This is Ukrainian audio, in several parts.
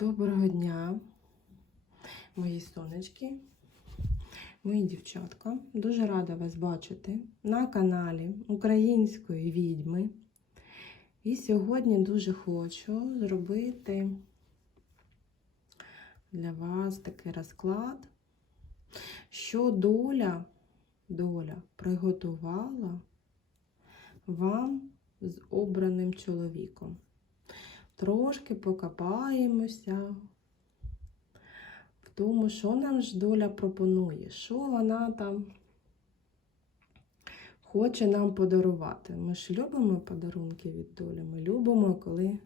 Доброго дня, мої сонечки, мої дівчатка. Дуже рада вас бачити на каналі Української відьми. І сьогодні дуже хочу зробити для вас такий розклад, що доля, доля приготувала вам з обраним чоловіком трошки покопаємося в тому, що нам ж доля пропонує, що вона там хоче нам подарувати. Ми ж любимо подарунки від долі, ми любимо, коли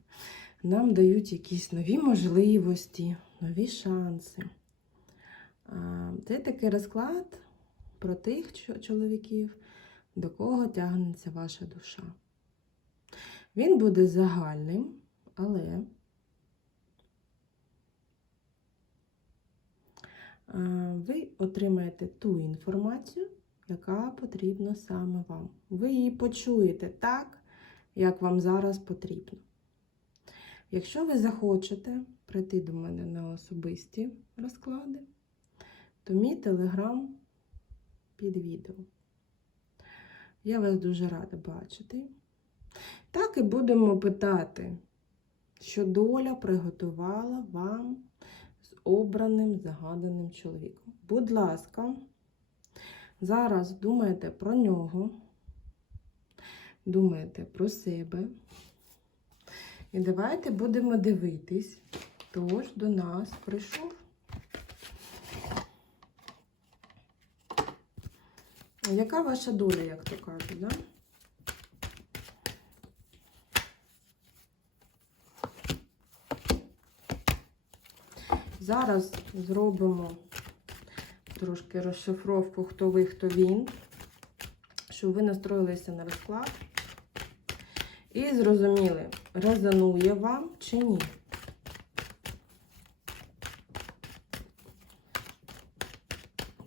нам дають якісь нові можливості, нові шанси. Це такий розклад про тих чоловіків, до кого тягнеться ваша душа. Він буде загальним, але ви отримаєте ту інформацію, яка потрібна саме вам. Ви її почуєте так, як вам зараз потрібно. Якщо ви захочете прийти до мене на особисті розклади, то мій телеграм під відео. Я вас дуже рада бачити. Так і будемо питати, що доля приготувала вам з обраним загаданим чоловіком. Будь ласка, зараз думайте про нього, думайте про себе. І давайте будемо дивитись, хто ж до нас прийшов. Яка ваша доля, як то кажуть, да? Зараз зробимо трошки розшифровку, хто ви, хто він, щоб ви настроїлися на розклад і зрозуміли, резонує вам чи ні.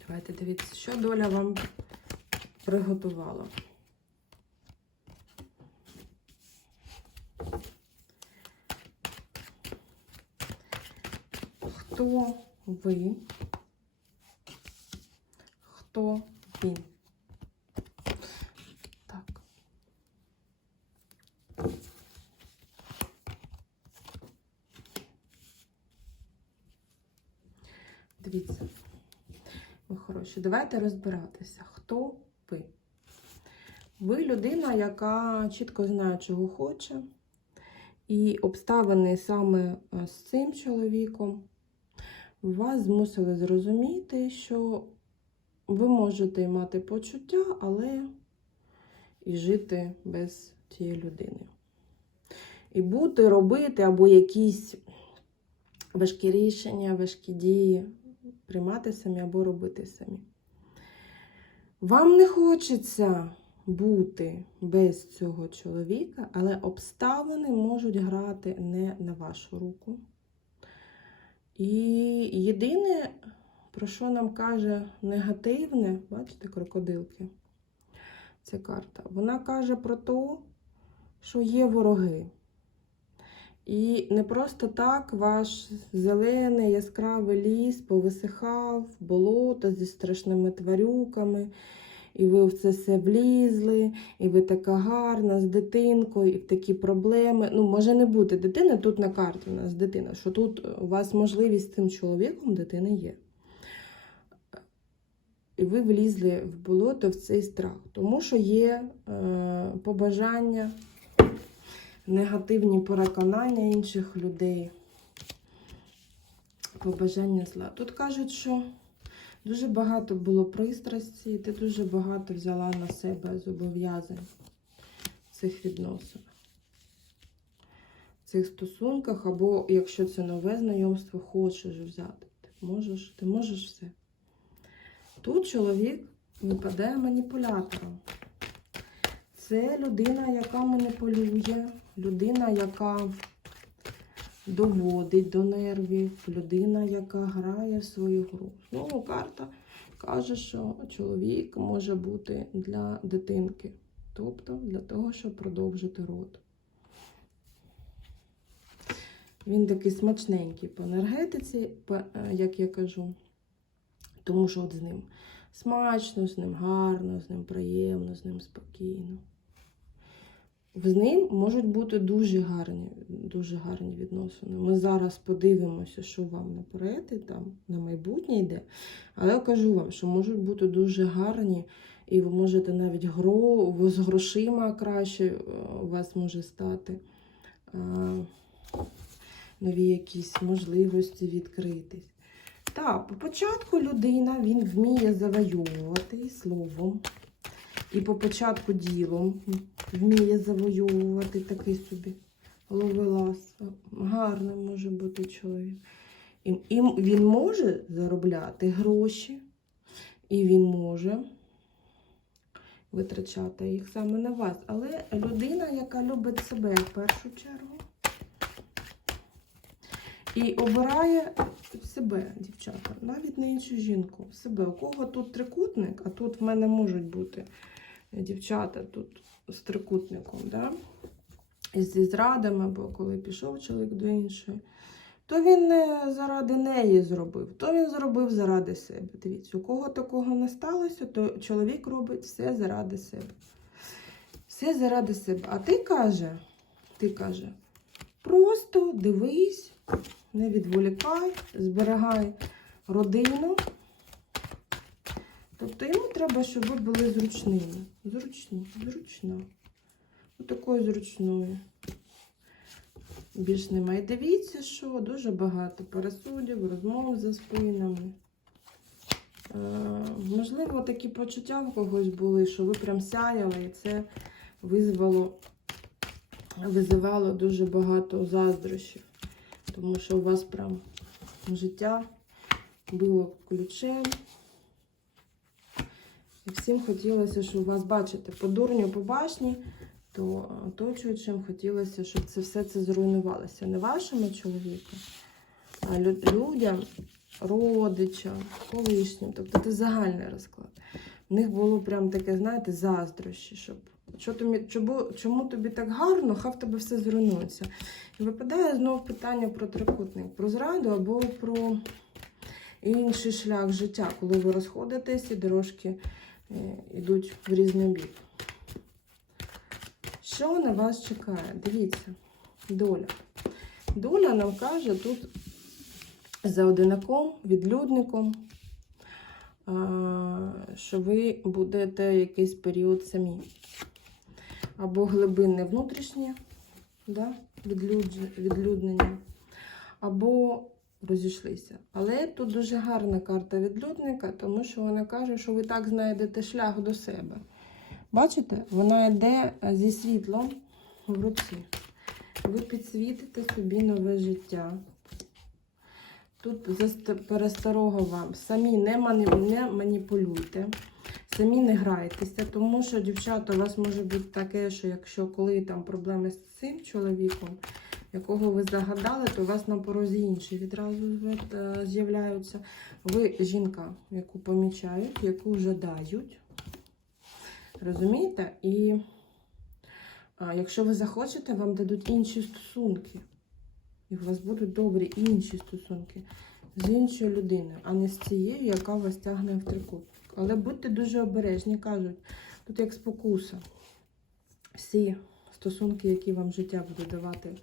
Давайте дивіться, що доля вам приготувала. Хто ви? Хто він? Так. Дивіться, ви хороші. Давайте розбиратися, хто ви. Ви людина, яка чітко знає, чого хоче, і обставини саме з цим чоловіком вас змусили зрозуміти, що ви можете мати почуття, але і жити без цієї людини. І бути, робити або якісь важкі рішення, важкі дії приймати самі або робити самі. Вам не хочеться бути без цього чоловіка, але обставини можуть грати не на вашу руку. І єдине, про що нам каже негативне, бачите, крокодилки, ця карта, вона каже про те, що є вороги. І не просто так ваш зелений яскравий ліс повисихав, болото зі страшними тварюками, і ви в це все влізли, і ви така гарна з дитинкою, і такі проблеми. Ну, може не бути дитини, тут на карті у нас дитина, що тут у вас можливість з цим чоловіком дитини є. І ви влізли в болото в цей страх, тому що є е, побажання негативні переконання інших людей, побажання зла. Тут кажуть, що дуже багато було пристрасті, ти дуже багато взяла на себе зобов'язань цих відносин. В цих стосунках, або якщо це нове знайомство, хочеш взяти. Ти можеш, ти можеш все. Тут чоловік випадає маніпулятором. Це людина, яка маніпулює, людина, яка доводить до нервів, людина, яка грає в свою гру. Знову карта каже, що чоловік може бути для дитинки, тобто для того, щоб продовжити род. Він такий смачненький по енергетиці, е, як я кажу. Тому що от з ним смачно, з ним гарно, з ним приємно, з ним спокійно. З ним можуть бути дуже гарні, дуже гарні відносини. Ми зараз подивимося, що вам наперед там на майбутнє йде. Але я кажу вам, що можуть бути дуже гарні, і ви можете навіть гро, з грошима краще е, у вас може стати. е, Нові якісь можливості відкритись. Так, по початку людина він вміє завойовувати словом. І по початку ділом вміє завойовувати такий собі ловелас. Гарний може бути чоловік. І, і він може заробляти гроші, і він може витрачати їх саме на вас. Але людина, яка любить себе в першу чергу, і обирає себе, дівчата, навіть не іншу жінку, себе. У кого тут трикутник, а тут в мене можуть бути е, дівчата тут з трикутником, да? зі зрадами, або коли пішов чоловік до іншої, то він не заради неї зробив, то він зробив заради себе. Дивіться, у кого такого не сталося, то чоловік робить все заради себе. Все заради себе. А ти каже, ти каже, просто дивись, не відволікай, зберігай родину. Тобто йому треба, щоб ви були зручними. Зручні, зручна. Отакою зручною. Більш немає. Дивіться, що дуже багато пересудів, розмов за спинами. Е, можливо, такі почуття в когось були, що ви прям сяяли, і це визвало, визивало дуже багато заздрощів. Тому що у вас прям життя було ключем. І всім хотілося, щоб вас бачите по дурню, по башні, то оточуючим хотілося, щоб це все це зруйнувалося. Не вашими чоловіками, а людям, родичам, колишнім. Тобто це загальний розклад. В них було прям таке, знаєте, заздрощі, щоб що тобі, чому, чому тобі так гарно, хай в тебе все зруйнується. І випадає знову питання про трикутник, про зраду або про інший шлях життя, коли ви розходитесь і дорожки йдуть в різний бік. Що на вас чекає? Дивіться, доля. Доля нам каже тут за одинаком, відлюдником, що ви будете якийсь період самі. Або глибинне внутрішнє да, відлюднення, або розійшлися. Але тут дуже гарна карта відлюдника, тому що вона каже, що ви так знайдете шлях до себе. Бачите, вона йде е, зі світлом в руці. Ви підсвітите собі нове життя. Тут пересторога вам. Самі не маніпулюйте, самі не грайтеся, тому що, дівчата, у вас може бути таке, що якщо коли там проблеми з цим чоловіком, якого ви загадали, то у вас на порозі інші відразу е, з'являються. Ви жінка, яку помічають, яку жадають. Розумієте? І якщо ви захочете, вам дадуть інші стосунки. І у вас будуть добрі інші стосунки з іншою людиною, а не з цією, яка вас тягне в трикутник. Але будьте дуже обережні, кажуть, тут як спокуса. Всі стосунки, які вам життя буде давати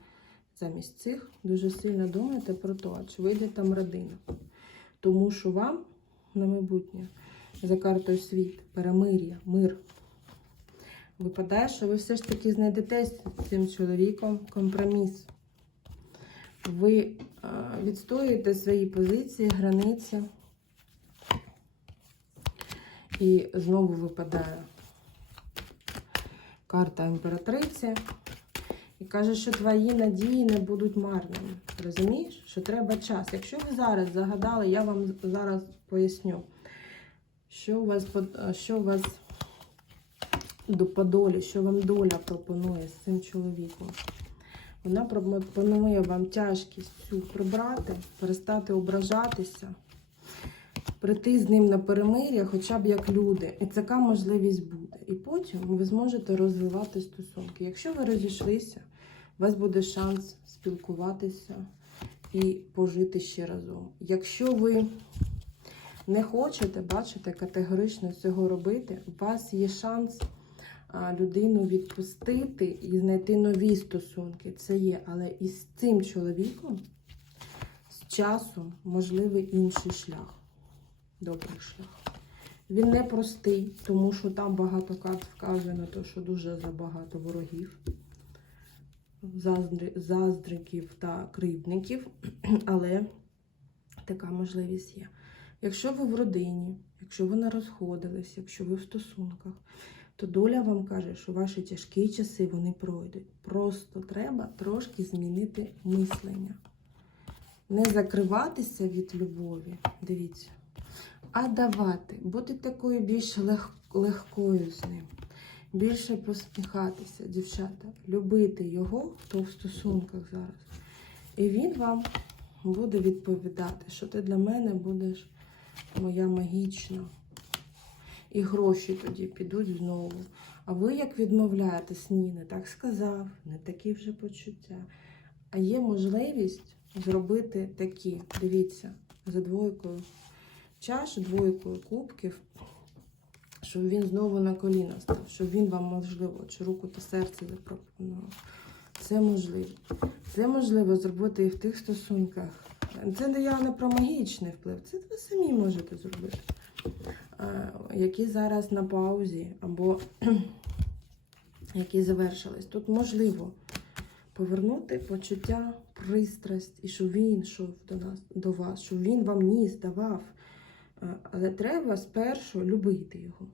замість цих, дуже сильно думайте про те, чи вийде там родина. Тому що вам на майбутнє за картою світ, перемир'я, мир. Випадає, що ви все ж таки знайдете з цим чоловіком компроміс. Ви е, відстоюєте свої позиції, границі. І знову випадає карта імператриці. І каже, що твої надії не будуть марними. Розумієш, що треба час. Якщо ви зараз загадали, я вам зараз поясню, що у вас, що у вас до по долі, що вам доля пропонує з цим чоловіком. Вона пропонує вам тяжкість цю прибрати, перестати ображатися, прийти з ним на перемир'я, хоча б як люди. І така можливість буде. І потім ви зможете розвивати стосунки. Якщо ви розійшлися, у вас буде шанс спілкуватися, і пожити ще разом. Якщо ви не хочете, бачите, категорично цього робити, у вас є шанс людину відпустити і знайти нові стосунки. Це є, але із цим чоловіком з часом можливий інший шлях. Добрий шлях. Він не простий, тому що там багато карт вказано, що дуже забагато ворогів, заздриків та кривдників, але така можливість є. Якщо ви в родині, якщо ви не розходились, якщо ви в стосунках, то доля вам каже, що ваші тяжкі часи вони пройдуть. Просто треба трошки змінити мислення. Не закриватися від любові, дивіться, а давати, бути такою більш лег- легкою з ним, більше посміхатися, дівчата, любити його, хто в стосунках зараз. І він вам буде відповідати, що ти для мене будеш моя магічна. І гроші тоді підуть знову. А ви як відмовляєтесь? Ні, не так сказав, не такі вже почуття. А є можливість зробити такі, дивіться, за двойкою чаш, двойкою кубків, щоб він знову на коліна став, щоб він вам, можливо, чи руку та серце запропонував. Це можливо. Це можливо зробити і в тих стосунках. Це не я не про магічний вплив, це ви самі можете зробити. Е, Які зараз на паузі, або які завершились. Тут можливо повернути почуття, пристрасть, і щоб він йшов до нас, до вас, щоб він вам ніс, давав. Але треба спершу любити його.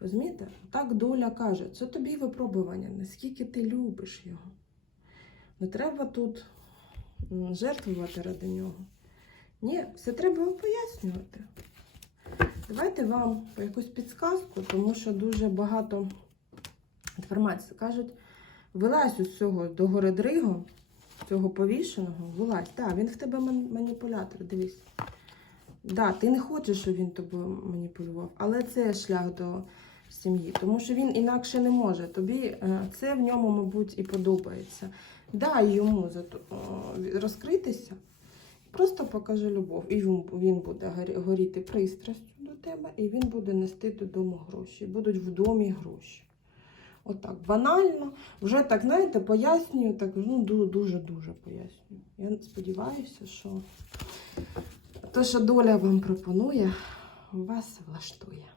Розумієте? Так доля каже, це тобі випробування, наскільки ти любиш його. Не треба тут жертвувати ради нього. Ні, все треба пояснювати. Давайте вам якусь підсказку, тому що дуже багато інформації. Кажуть, вилазь із цього до гори Дригу, цього повішеного, вилазь. Так, він в тебе маніпулятор, дивись. Да, ти не хочеш, щоб він тобою маніпулював, але це шлях до сім'ї, тому що він інакше не може. Тобі е, це в ньому, мабуть, і подобається. Дай йому розкритися, просто покажи любов. І він, буде горіти пристрастю до тебе, і він буде нести додому гроші. Будуть в домі гроші. Отак, банально. Вже так, знаєте, пояснюю, так ну дуже-дуже пояснюю. Я сподіваюся, що те, що доля вам пропонує, вас влаштує.